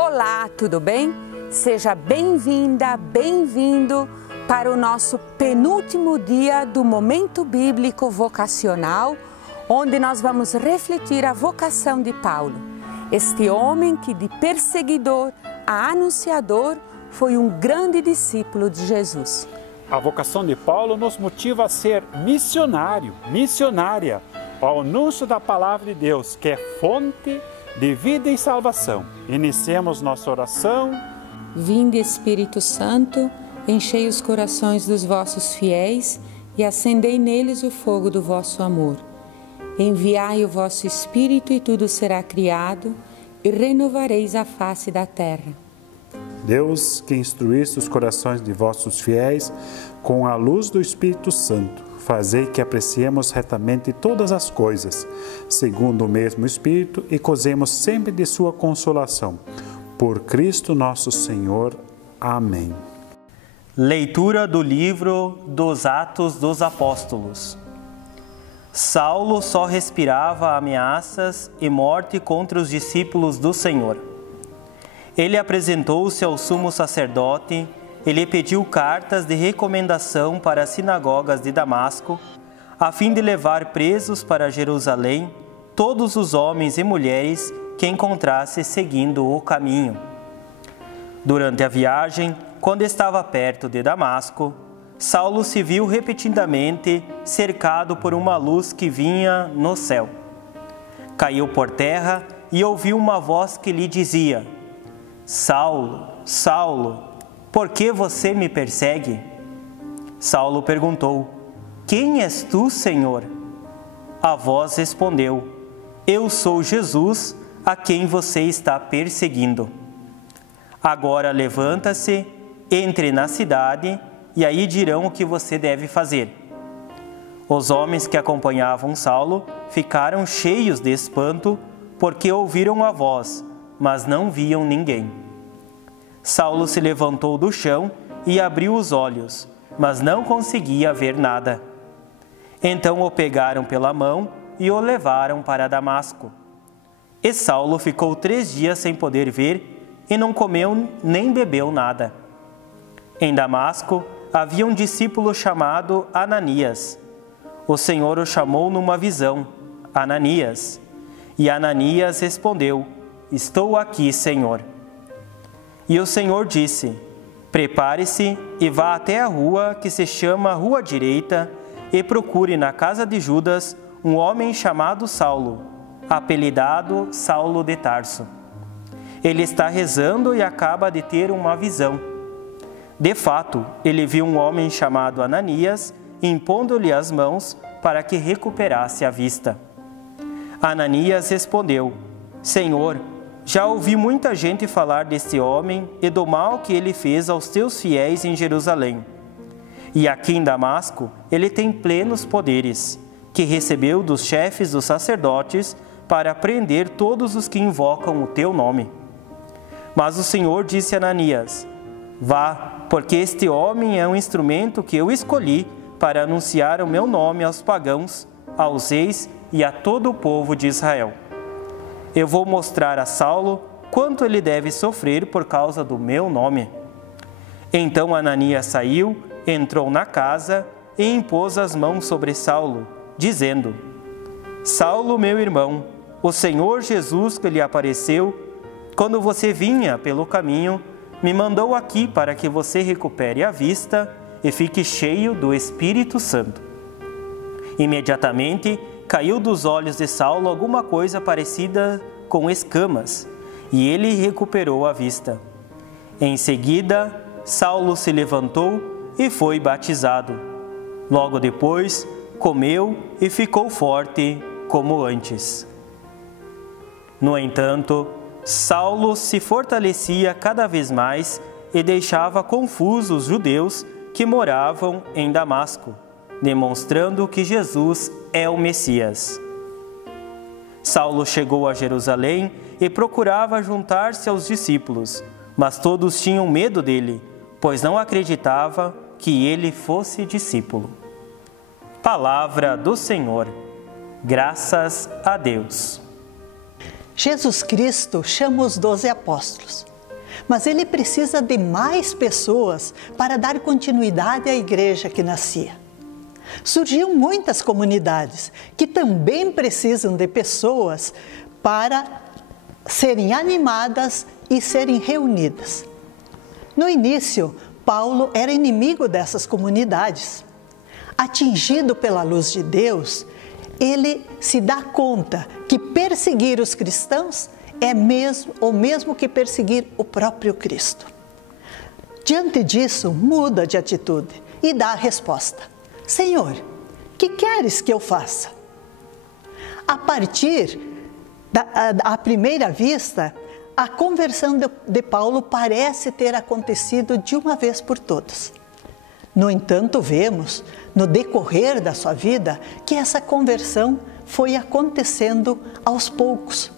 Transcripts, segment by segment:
Olá, tudo bem? Seja bem-vinda, bem-vindo para o nosso penúltimo dia do Momento Bíblico Vocacional, onde nós vamos refletir a vocação de Paulo, este homem que de perseguidor a anunciador foi um grande discípulo de Jesus. A vocação de Paulo nos motiva a ser missionário, missionária, ao anúncio da palavra de Deus, que é fonte de vida e salvação. Iniciemos nossa oração. Vinde, Espírito Santo, enchei os corações dos vossos fiéis e acendei neles o fogo do vosso amor. Enviai o vosso Espírito e tudo será criado e renovareis a face da terra. Deus, que instruísse os corações de vossos fiéis com a luz do Espírito Santo, fazei que apreciemos retamente todas as coisas, segundo o mesmo Espírito, e gozemos sempre de sua consolação. Por Cristo nosso Senhor. Amém. Leitura do livro dos Atos dos Apóstolos. Saulo só respirava ameaças e morte contra os discípulos do Senhor. Ele apresentou-se ao sumo sacerdote e lhe pediu cartas de recomendação para as sinagogas de Damasco, a fim de levar presos para Jerusalém todos os homens e mulheres que encontrasse seguindo o caminho. Durante a viagem, quando estava perto de Damasco, Saulo se viu repetidamente cercado por uma luz que vinha no céu. Caiu por terra e ouviu uma voz que lhe dizia: Saulo, Saulo, por que você me persegue? Saulo perguntou: Quem és tu, Senhor? A voz respondeu: Eu sou Jesus, a quem você está perseguindo. Agora levanta-se, entre na cidade, e aí dirão o que você deve fazer. Os homens que acompanhavam Saulo ficaram cheios de espanto, porque ouviram a voz, mas não viam ninguém. Saulo se levantou do chão e abriu os olhos, mas não conseguia ver nada. Então o pegaram pela mão e o levaram para Damasco. E Saulo ficou 3 dias sem poder ver e não comeu nem bebeu nada. Em Damasco havia um discípulo chamado Ananias. O Senhor o chamou numa visão: Ananias. E Ananias respondeu: Estou aqui, Senhor. E o Senhor disse: Prepare-se e vá até a rua que se chama Rua Direita e procure na casa de Judas um homem chamado Saulo, apelidado Saulo de Tarso. Ele está rezando e acaba de ter uma visão. De fato, ele viu um homem chamado Ananias impondo-lhe as mãos para que recuperasse a vista. Ananias respondeu: Senhor, já ouvi muita gente falar deste homem e do mal que ele fez aos teus fiéis em Jerusalém. E aqui em Damasco ele tem plenos poderes, que recebeu dos chefes dos sacerdotes para prender todos os que invocam o teu nome. Mas o Senhor disse a Ananias: Vá, porque este homem é um instrumento que eu escolhi para anunciar o meu nome aos pagãos, aos reis e a todo o povo de Israel. Eu vou mostrar a Saulo quanto ele deve sofrer por causa do meu nome. Então Ananias saiu, entrou na casa e impôs as mãos sobre Saulo, dizendo: Saulo, meu irmão, o Senhor Jesus que lhe apareceu, quando você vinha pelo caminho, me mandou aqui para que você recupere a vista e fique cheio do Espírito Santo. Imediatamente caiu dos olhos de Saulo alguma coisa parecida com escamas, e ele recuperou a vista. Em seguida, Saulo se levantou e foi batizado. Logo depois, comeu e ficou forte como antes. No entanto, Saulo se fortalecia cada vez mais e deixava confusos os judeus que moravam em Damasco, demonstrando que Jesus é o Messias. Saulo chegou a Jerusalém e procurava juntar-se aos discípulos, mas todos tinham medo dele, pois não acreditava que ele fosse discípulo. Palavra do Senhor. Graças a Deus. Jesus Cristo chama os 12 apóstolos, mas Ele precisa de mais pessoas para dar continuidade à igreja que nascia. Surgiam muitas comunidades que também precisam de pessoas para serem animadas e serem reunidas. No início, Paulo era inimigo dessas comunidades. Atingido pela luz de Deus, ele se dá conta que perseguir os cristãos é o mesmo que perseguir o próprio Cristo. Diante disso, muda de atitude e dá a resposta: Senhor, que queres que eu faça? A partir à primeira vista, a conversão de Paulo parece ter acontecido de uma vez por todas. No entanto, vemos, no decorrer da sua vida, que essa conversão foi acontecendo aos poucos,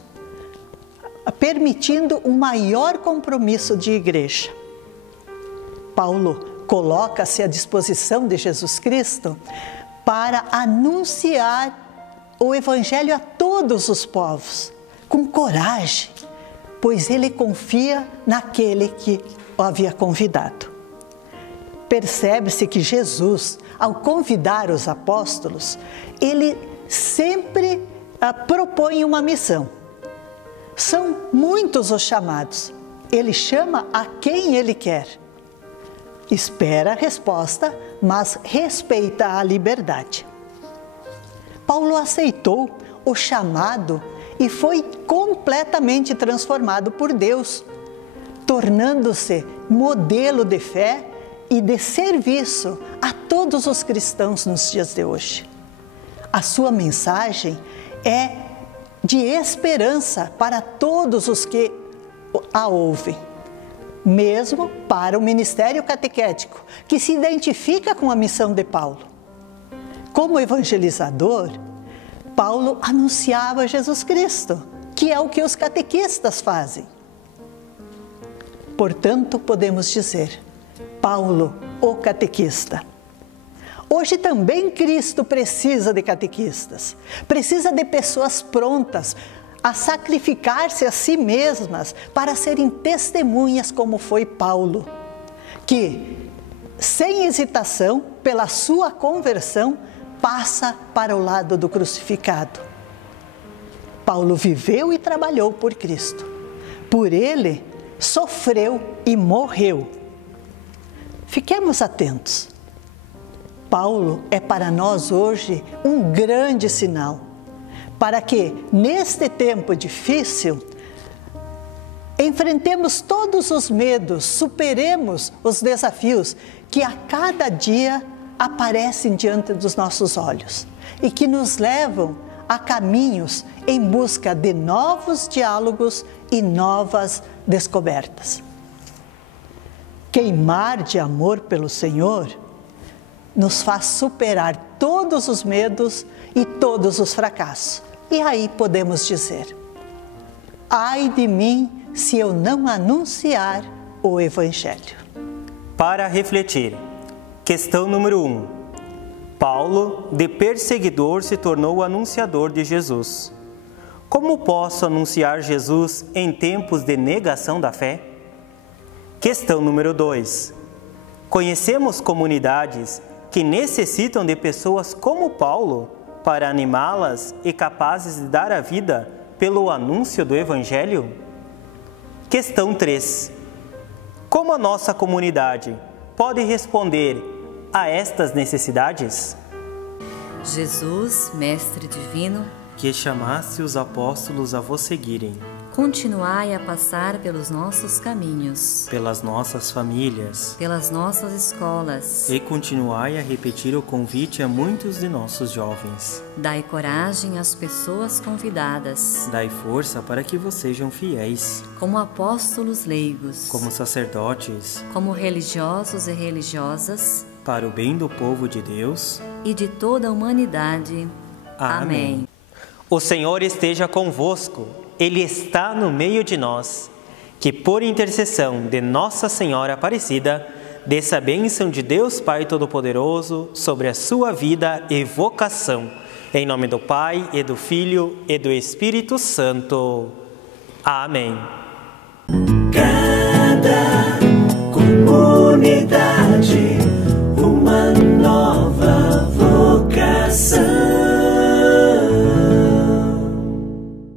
permitindo um maior compromisso de igreja. Paulo coloca-se à disposição de Jesus Cristo para anunciar o Evangelho a todos os povos, com coragem, pois ele confia naquele que o havia convidado. Percebe-se que Jesus, ao convidar os apóstolos, ele sempre propõe uma missão. São muitos os chamados, ele chama a quem ele quer. Espera a resposta, mas respeita a liberdade. Paulo aceitou o chamado e foi completamente transformado por Deus, tornando-se modelo de fé e de serviço a todos os cristãos nos dias de hoje. A sua mensagem é de esperança para todos os que a ouvem, mesmo para o ministério catequético, que se identifica com a missão de Paulo. Como evangelizador, Paulo anunciava Jesus Cristo, que é o que os catequistas fazem. Portanto, podemos dizer, Paulo, o catequista. Hoje também Cristo precisa de catequistas, precisa de pessoas prontas a sacrificar-se a si mesmas para serem testemunhas como foi Paulo, que, sem hesitação, pela sua conversão, passa para o lado do crucificado. Paulo viveu e trabalhou por Cristo. Por ele, sofreu e morreu. Fiquemos atentos. Paulo é para nós hoje um grande sinal, para que, neste tempo difícil, enfrentemos todos os medos, superemos os desafios que a cada dia aparecem diante dos nossos olhos e que nos levam a caminhos em busca de novos diálogos e novas descobertas. Queimar de amor pelo Senhor nos faz superar todos os medos e todos os fracassos. E aí podemos dizer: ai de mim se eu não anunciar o Evangelho. Para refletir, questão número 1. Paulo, de perseguidor, se tornou anunciador de Jesus. Como posso anunciar Jesus em tempos de negação da fé? Questão número 2. Conhecemos comunidades que necessitam de pessoas como Paulo para animá-las e capazes de dar a vida pelo anúncio do Evangelho? Questão 3. Como a nossa comunidade pode responder a estas necessidades? Jesus, Mestre Divino, que chamasse os apóstolos a vos seguirem, continuai a passar pelos nossos caminhos, pelas nossas famílias, pelas nossas escolas, e continuai a repetir o convite a muitos de nossos jovens. Dai coragem às pessoas convidadas, dai força para que vos sejam fiéis, como apóstolos leigos, como sacerdotes, como religiosos e religiosas, para o bem do povo de Deus e de toda a humanidade. Amém. O Senhor esteja convosco. Ele está no meio de nós. Que por intercessão de Nossa Senhora Aparecida, desça a bênção de Deus Pai Todo-Poderoso sobre a sua vida e vocação. Em nome do Pai, e do Filho, e do Espírito Santo. Amém. Cada comunidade, uma nova